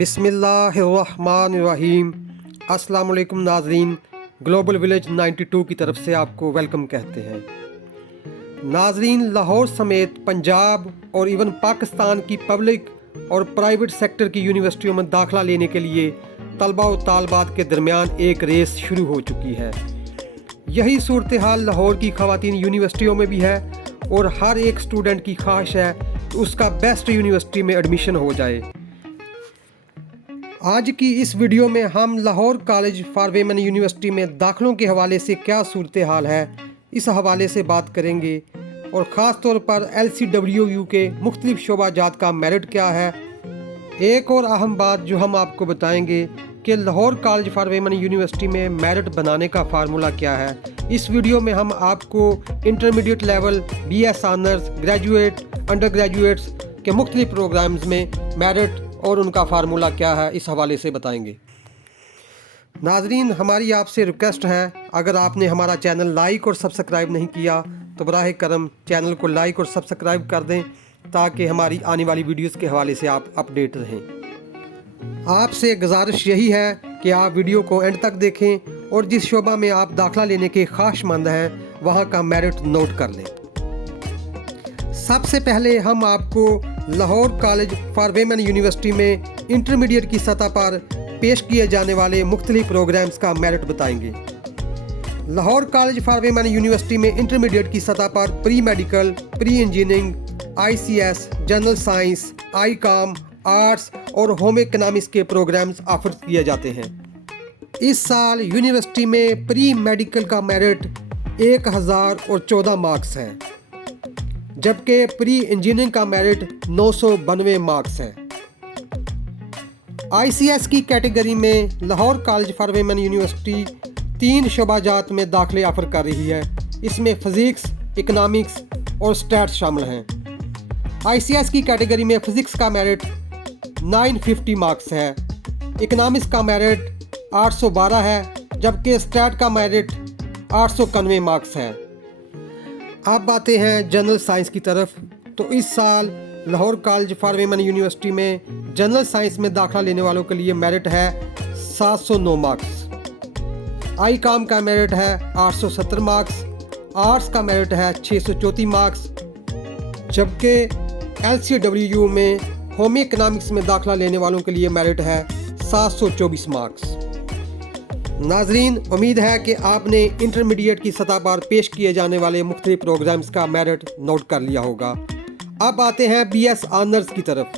बिस्मिल्लाहिर्रहमानिर्रहीम। अस्सलाम वालेकुम नाज़रीन, ग्लोबल विलेज 92 की तरफ से आपको वेलकम कहते हैं। नाज़रीन, लाहौर समेत पंजाब और इवन पाकिस्तान की पब्लिक और प्राइवेट सेक्टर की यूनिवर्सिटियों में दाखिला लेने के लिए तलबा और तालबात के दरमियान एक रेस शुरू हो चुकी है। यही सूरत हाल लाहौर की ख़वातीन यूनिवर्सिटियों में भी है और हर एक स्टूडेंट की ख्वाहिश है कि उसका बेस्ट यूनिवर्सिटी में एडमिशन हो जाए। आज की इस वीडियो में हम Lahore college for women university में दाखिलों के हवाले से क्या सूरत हाल है, इस हवाले से बात करेंगे और ख़ास तौर पर LCWU के मुख्तलिफ शोबाजात का मेरिट क्या है। एक और अहम बात जो हम आपको बताएंगे कि Lahore college for women university में मेरिट बनाने का फार्मूला क्या है। इस वीडियो में हम आपको intermediate level, BS honours, graduate, under graduates के मुख्तलिफ प्रोग्राम्स में मेरिट और उनका फार्मूला क्या है, इस हवाले से बताएंगे। नाजरीन, हमारी आपसे रिक्वेस्ट है, अगर आपने हमारा चैनल लाइक और सब्सक्राइब नहीं किया तो बराह करम चैनल को लाइक और सब्सक्राइब कर दें ताकि हमारी आने वाली वीडियोस के हवाले से आप अपडेट रहें। आपसे गुजारिश यही है कि आप वीडियो को एंड तक देखें और जिस शोबा में आप दाखिला लेने के ख्वाहिशमंद हैं वहाँ का मेरिट नोट कर लें। सबसे पहले हम आपको Lahore college for women university में इंटरमीडिएट की सतह पर पेश किए जाने वाले मुख्तलिफ प्रोग्राम्स का मेरिट बताएंगे। Lahore college for women university में इंटरमीडिएट की सतह पर pre medical, pre engineering, ICS, general science, ICOM, arts और होम इकोनॉमिक्स के प्रोग्राम्स ऑफर किए जाते हैं। इस साल यूनिवर्सिटी में प्री मेडिकल का मेरिट 1014 मार्क्स है, जबकि प्री इंजीनियरिंग का मेरिट 992 मार्क्स है। ICS की कैटेगरी में Lahore college for women university 3 शोबाजात में दाखिले ऑफर कर रही है। इसमें फिज़िक्स, इकोनॉमिक्स और स्टैट्स शामिल हैं। ICS की कैटेगरी में फ़िज़िक्स का मेरिट 950 मार्क्स है, इकोनॉमिक्स का मेरिट 812 है, जबकि स्टैट का मेरिट 891 मार्क्स है। अब आते हैं जनरल साइंस की तरफ। तो इस साल Lahore college for women university में जनरल साइंस में दाखिला लेने वालों के लिए मेरिट है 709 मार्क्स, ICOM का मेरिट है 870 मार्क्स, आर्ट्स का मेरिट है 634 मार्क्स, जबकि LCWU में होम इकोनॉमिक्स में दाखिला लेने वालों के लिए मेरिट है 724 मार्क्स। नाजरीन, उम्मीद है कि आपने इंटरमीडिएट की सतह पर पेश किए जाने वाले मुख्तलिफ प्रोग्राम्स का मेरिट नोट कर लिया होगा। अब आते हैं BS ऑनर्स की तरफ।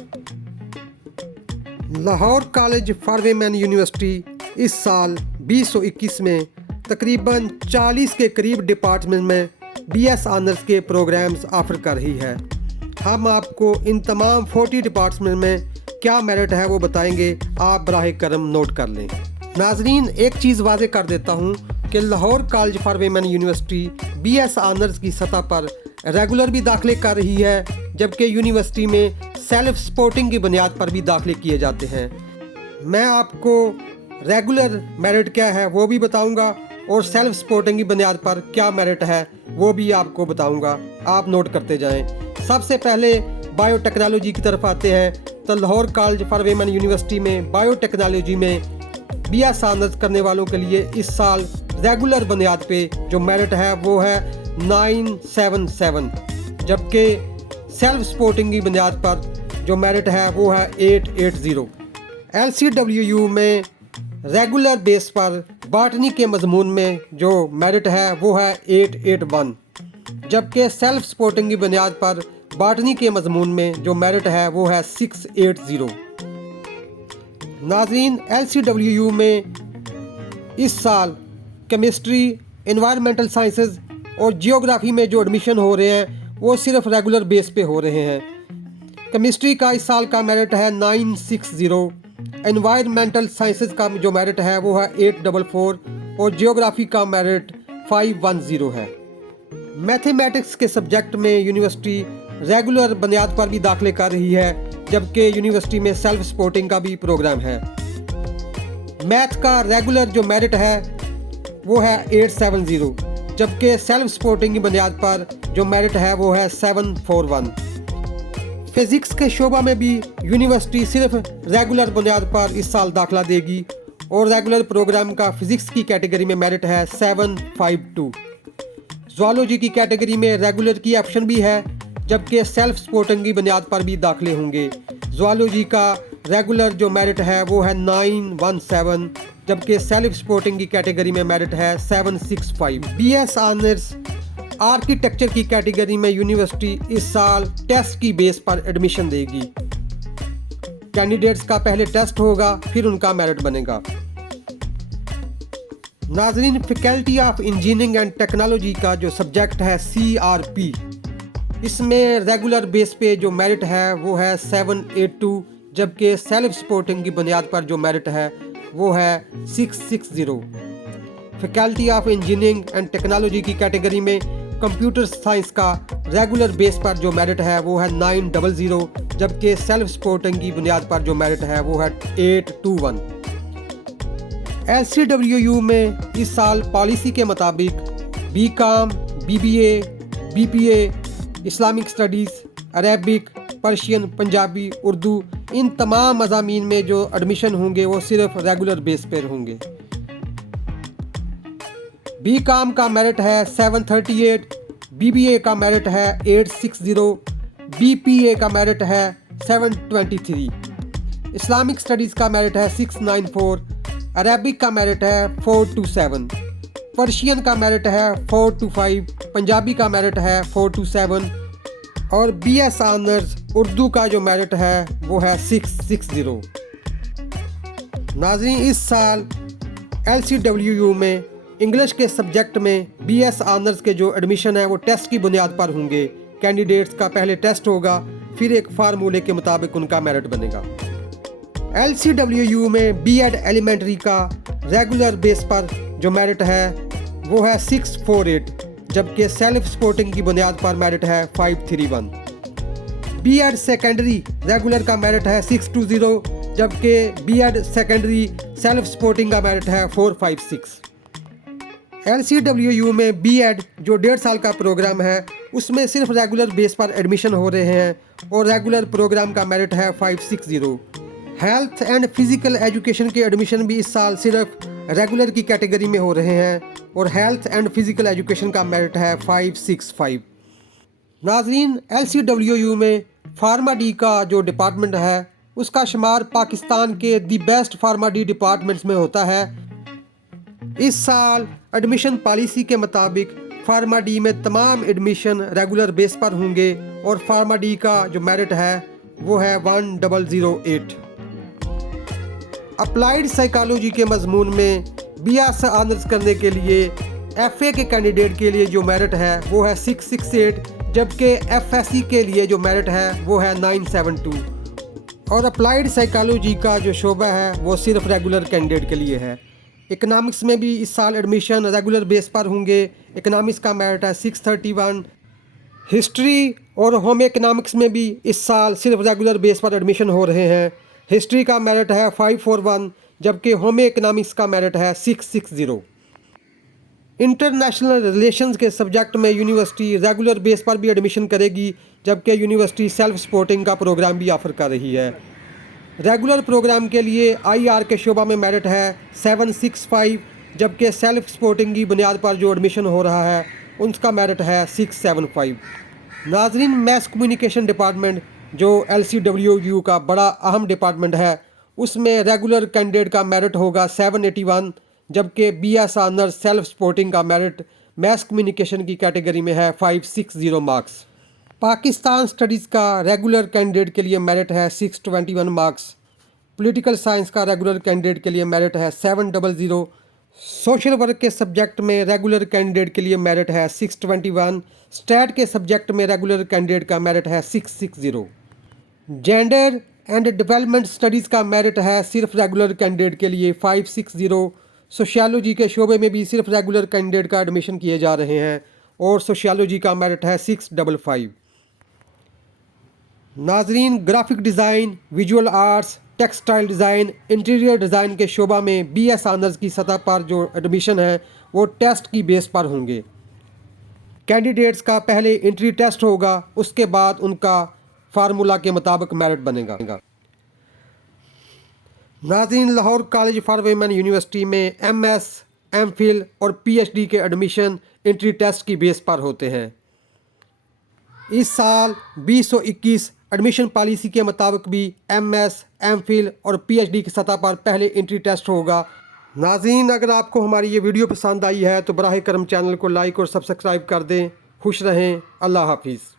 Lahore college for women university इस साल 2021 में तकरीबन 40 के करीब डिपार्टमेंट में BS ऑनर्स के प्रोग्राम्स ऑफर कर रही है। हम आपको इन तमाम 40 डिपार्टमेंट में क्या मेरिट है वो बताएंगे, आप बराह करम नोट कर लें। नाजरीन, एक चीज़ वाज़े कर देता हूँ कि Lahore college for women university BS honours की सतह पर रेगुलर भी दाखिले कर रही है, जबकि यूनिवर्सिटी में सेल्फ सपोर्टिंग की बुनियाद पर भी दाखिले किए जाते हैं। मैं आपको रेगुलर मेरिट क्या है वो भी बताऊंगा और सेल्फ सपोर्टिंग की बुनियाद पर क्या मेरिट है वो भी आपको बताऊंगा, आप नोट करते जाएं। सबसे पहले बायोटेक्नोलॉजी की तरफ आते हैं। तो Lahore college for women university में बायोटेक्नोलॉजी में BS ऑनर्स करने वालों के लिए इस साल रेगुलर बुनियाद पे जो मेरिट है वो है 977, जबकि सेल्फ सपोर्टिंग की बुनियाद पर जो मेरिट है वो है 880। LCWU में रेगुलर बेस पर बॉटनी के मजमून में जो मेरिट है वो है 881, जबकि सेल्फ सपोर्टिंग की बुनियाद पर बॉटनी के मजमून में जो मेरिट है वो है 680। नाज़रीन, LCWU में इस साल केमिस्ट्री, एनवायरमेंटल साइंसेज और जियोग्राफी में जो एडमिशन हो रहे हैं वो सिर्फ रेगुलर बेस पे हो रहे हैं। केमिस्ट्री का इस साल का मेरिट है 960, एनवायरमेंटल साइंसेज का जो मेरिट है वो है 844 और जियोग्राफी का मेरिट 510 है। मैथमेटिक्स के सब्जेक्ट में यूनिवर्सिटी रेगुलर बुनियाद पर भी दाखिले कर रही है, जबकि यूनिवर्सिटी में सेल्फ सपोर्टिंग का भी प्रोग्राम है। मैथ का रेगुलर जो मेरिट है वो है 870, जबकि सेल्फ सपोर्टिंग की बुनियाद पर जो मेरिट है वो है 741। फिज़िक्स के शोबा में भी यूनिवर्सिटी सिर्फ रेगुलर बुनियाद पर इस साल दाखिला देगी और रेगुलर प्रोग्राम का फिज़िक्स की कैटेगरी में मेरिट है 752। ज़ूलॉजी की कैटेगरी में रेगुलर की ऑप्शन भी है, जबकि सेल्फ सपोर्टिंग की बुनियाद पर भी दाखिले होंगे। ज़ूलॉजी का रेगुलर जो मेरिट है वो है 917, जबकि सेल्फ सपोर्टिंग की कैटेगरी में मेरिट है 765। बीएस ऑनर्स आर्किटेक्चर की कैटेगरी में यूनिवर्सिटी इस साल टेस्ट की बेस पर एडमिशन देगी। कैंडिडेट्स का पहले टेस्ट होगा, फिर उनका मेरिट बनेगा। नाज़रीन, faculty of engineering and technology का जो सब्जेक्ट है CRP, इसमें रेगुलर बेस पे जो मेरिट है वो है 782, जबकि सेल्फ सपोर्टिंग की बुनियाद पर जो मेरिट है वो है 660। Faculty of engineering and technology की कैटेगरी में कंप्यूटर साइंस का रेगुलर बेस पर जो मेरिट है वो है 900, जबकि सेल्फ सपोर्टिंग की बुनियाद पर जो मेरिट है वो है 821। LCWU में इस साल पॉलिसी के मुताबिक BCom, BBA, BPA, Islamic studies, Arabic, Persian, Punjabi, Urdu, इन तमाम मज़ामीन में जो एडमिशन होंगे वो सिर्फ रेगुलर बेस पर होंगे। BCom का मेरिट है 738, BBA का मेरिट है 860, BPA का मेरिट है 723, इस्लामिक स्टडीज़ का मेरिट है 694, अरेबिक का मेरिट है 427, पर्शियन का मेरिट है 425, पंजाबी का मेरिट है 427 और BS ऑनर्स उर्दू का जो मेरिट है वो है 660। नाज़रीन, इस साल LCWU में इंग्लिश के सब्जेक्ट में BS ऑनर्स के जो एडमिशन है वो टेस्ट की बुनियाद पर होंगे। कैंडिडेट्स का पहले टेस्ट होगा, फिर एक फार्मूले के मुताबिक उनका मेरिट बनेगा। LCWU में B.Ed एलिमेंट्री का रेगुलर बेस पर जो मेरिट है वो है 648, जबकि सेल्फ सपोर्टिंग की बुनियाद पर मेरिट है 531। B.Ed सेकेंडरी रेगुलर का मेरिट है 620, जबकि B.Ed सेकेंडरी सेल्फ सपोर्टिंग का मेरिट है 456। LCWU में B.Ed जो 1.5 साल का प्रोग्राम है उसमें सिर्फ रेगुलर बेस पर एडमिशन हो रहे हैं और रेगुलर प्रोग्राम का मेरिट है 560। हेल्थ एंड फिज़िकल एजुकेशन के एडमिशन भी इस साल सिर्फ रेगुलर की कैटेगरी में हो रहे हैं और हेल्थ एंड फिज़िकल एजुकेशन का मेरिट है 565। नाज़रीन, LCWU में फार्मा डी का जो डिपार्टमेंट है उसका शुमार पाकिस्तान के the best pharma D departments में होता है। इस साल एडमिशन पॉलिसी के मुताबिक फार्मा डी में तमाम एडमिशन रेगुलर बेस पर होंगे और फार्मा डी का जो मेरिट है वो है 1008। अप्लाइड साइकोलॉजी के मजमून में BS ऑनर्स करने के लिए FA के कैंडिडेट के लिए जो मेरिट है वो है 668, जबकि FSC के लिए जो मेरिट है वो है 972 और अप्लाइड साइकोलॉजी का जो शोबा है वो सिर्फ रेगुलर कैंडिडेट के लिए है। इकनॉमिक्स में भी इस साल एडमिशन रेगुलर बेस पर होंगे। इकनॉमिक्स का मेरिट है 631। हिस्ट्री और होम इकनॉमिक्स में भी इस साल सिर्फ रेगुलर बेस पर एडमिशन हो रहे हैं। हिस्ट्री का मेरिट है 541, जबकि होम इकनॉमिक्स का मेरिट है 660। इंटरनेशनल रिलेशंस के सब्जेक्ट में यूनिवर्सिटी रेगुलर बेस पर भी एडमिशन करेगी, जबकि यूनिवर्सिटी सेल्फ सपोर्टिंग का प्रोग्राम भी ऑफ़र कर रही है। रेगुलर प्रोग्राम के लिए IR के शोबा में मेरिट है 765, जबकि सेल्फ सपोर्टिंग की बुनियाद पर जो एडमिशन हो रहा है उसका मेरिट है 675। नाज़रीन, मैस कम्युनिकेशन डिपार्टमेंट जो LCWU का बड़ा अहम डिपार्टमेंट है उसमें रेगुलर कैंडिडेट का मेरिट होगा 781, जबकि BS ऑनर्स सेल्फ सपोर्टिंग का मेरिट मैस कम्युनिकेशन की कैटेगरी में है 560 मार्क्स। पाकिस्तान स्टडीज़ का रेगुलर कैंडिडेट के लिए मेरिट है 621 मार्क्स। पॉलिटिकल साइंस का रेगुलर कैंडिडेट के लिए मेरिट है 700। सोशल वर्क के सब्जेक्ट में रेगुलर कैंडिडेट के लिए मेरिट है 621। स्टैट के सब्जेक्ट में रेगुलर कैंडिडेट का मेरिट है 660। जेंडर एंड डेवलपमेंट स्टडीज़ का मेरिट है सिर्फ रेगुलर कैंडिडेट के लिए 560। सोशियोलॉजी के शोबे में भी सिर्फ रेगुलर कैंडिडेट का एडमिशन किए जा रहे हैं और सोशियोलॉजी का मेरिट है 655। नाजरीन, graphic design, visual arts, textile design, interior design के शोबा में BS ऑनर्स की सतह पर जो एडमिशन है वो टेस्ट की बेस पर होंगे। कैंडिडेट्स का पहले एंट्री टेस्ट होगा, उसके बाद उनका फार्मूला के मुताबिक मेरिट बनेगा। नाज़रीन, Lahore college for women university में MS, MPhil और PhD के एडमिशन एंट्री टेस्ट की बेस पर होते हैं। इस साल 2021 एडमिशन पॉलिसी के मुताबिक भी MS, MPhil और PhD की सतह पर पहले एंट्री टेस्ट होगा। नाज़रीन, अगर आपको हमारी ये वीडियो पसंद आई है तो बराह करम चैनल को लाइक और सब्सक्राइब कर दें। खुश रहें। अल्लाह हाफिज़।